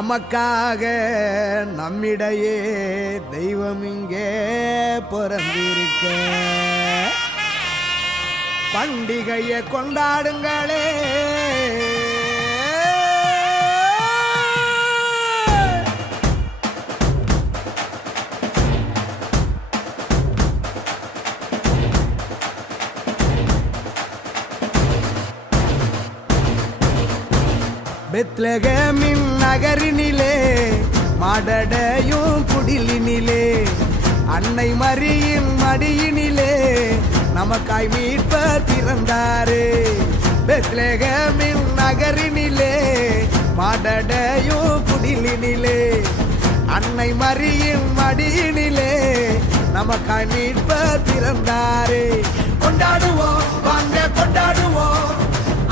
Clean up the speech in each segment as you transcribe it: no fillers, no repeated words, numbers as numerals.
நமக்காக நம்மிடையே தெய்வம் இங்கே பிறந்திருக்க பண்டிகையை கொண்டாடுங்களே. பெத்லகேமின் நகரினிலே மாடடையும் குடிலினிலே அன்னை மரியின் மடியினிலே நமக்காய் மீட்பர் பிறந்தாரே. பெத்லகேமின் நகரினிலே மாடடையும் குடிலினிலே அன்னை மரியின் மடியினிலே நமக்காய் மீட்பர் பிறந்தாரே. கொண்டாடுவோம் வாங்க கொண்டாடுவோம்,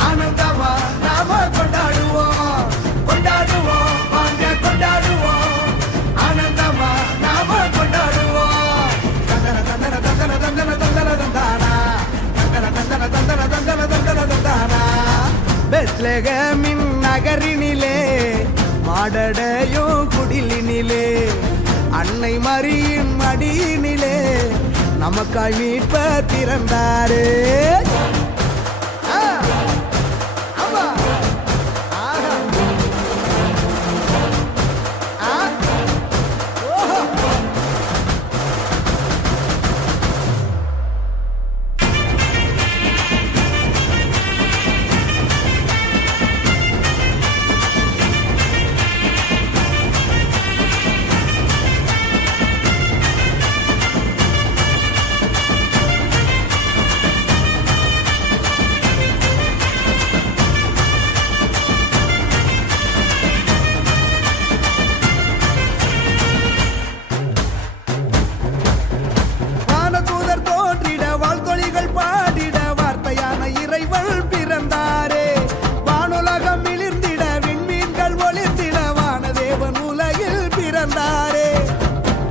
ஆனந்தமா நாம கொண்டாடுவோம். கொண்டாடுவோம் வாங்க கொண்டாடுவோம், ஆனந்தமா நாம கொண்டாடுவோம். தந்தன தந்தன தந்தன தந்தன தந்தன தந்தானா, தந்தன தந்தன தந்தன தந்தன தந்தன தந்தானா. பெத்லகேமின் நகரினிலே மாடடையும் குடிலினிலே அன்னை மரியின் மடியினிலே நமக்காய் மீட்பர் பிறந்தாரே.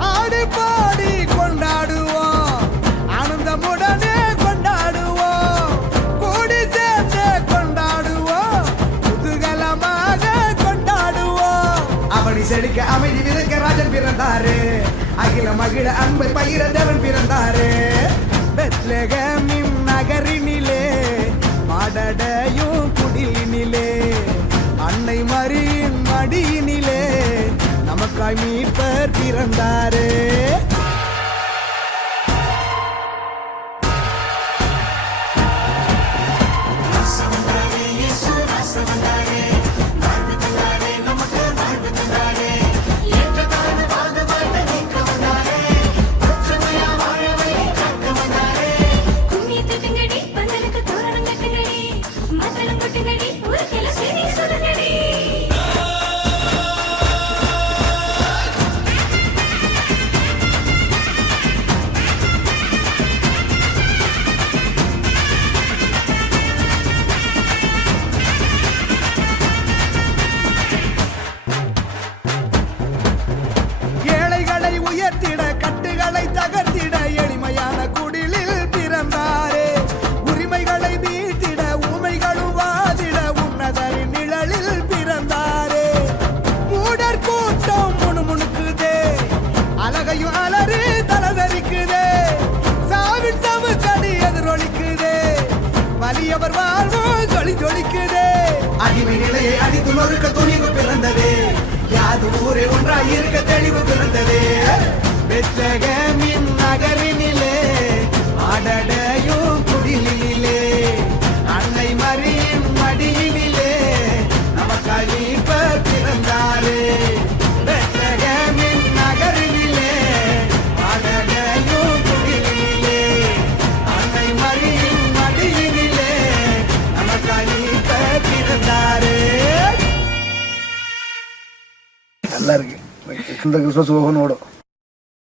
ஆடி பாடி கொண்டாடுவோம், ஆனந்தமுடனே கொண்டாடுவோம், கூடி சேர்ந்து கொண்டாடுவோம், குதூகலமாக கொண்டாடுவோம். அவனை செழிக்க அமைதி விதைக்க ராஜன் பிறந்தாரே, அகில மகிழ அன்பை பகிர தேவன் பிறந்தாரே. பெத்லகேமின் நகரினிலே மாடடையும் குடிலினிலே அன்னை மரியின் மடியினிலே நமக்காய் மீட்பர் பிறந்தாரே. உயர்த்திட கட்டுகளை தகர்த்திட எளிமையான குடிலில் பிறந்தாரே. உரிமைகளை மீட்டிட ஊமைகளும் வாதிட உன்னதரின் நிழலில் பிறந்தாரே. மூடர் கூட்டம் முணுமுணுக்குதே, அழகையும் அலறி தலதரிக்குதே, சாவின் சவுக்கடி எதிரொலிக்குதே, வலியவர் வாழ்வோ ஜொலி ஜொலிக்குதே. அடிமை நிலையை அடித்து நொறுக்க துணிவு பிறந்ததே, யாது ஊரே ஒன்றாய் இருக்க தெளிவு பிறந்ததே. பெத்லகேமின் நகரினிலே மாடடையும் குடிலினிலே அன்னை மரியின் மடியினிலே நமக்காய் மீட்பர் பிறந்தாரே. பெத்லகேமின் நகரினிலே மாடடையும் குடிலினிலே அன்னை மரியின் மடியினிலே நமக்காய் மீட்பர் பிறந்தாரே. நல்லா இருக்கு இந்த கிறிஸ்மஸ் ஓகனோட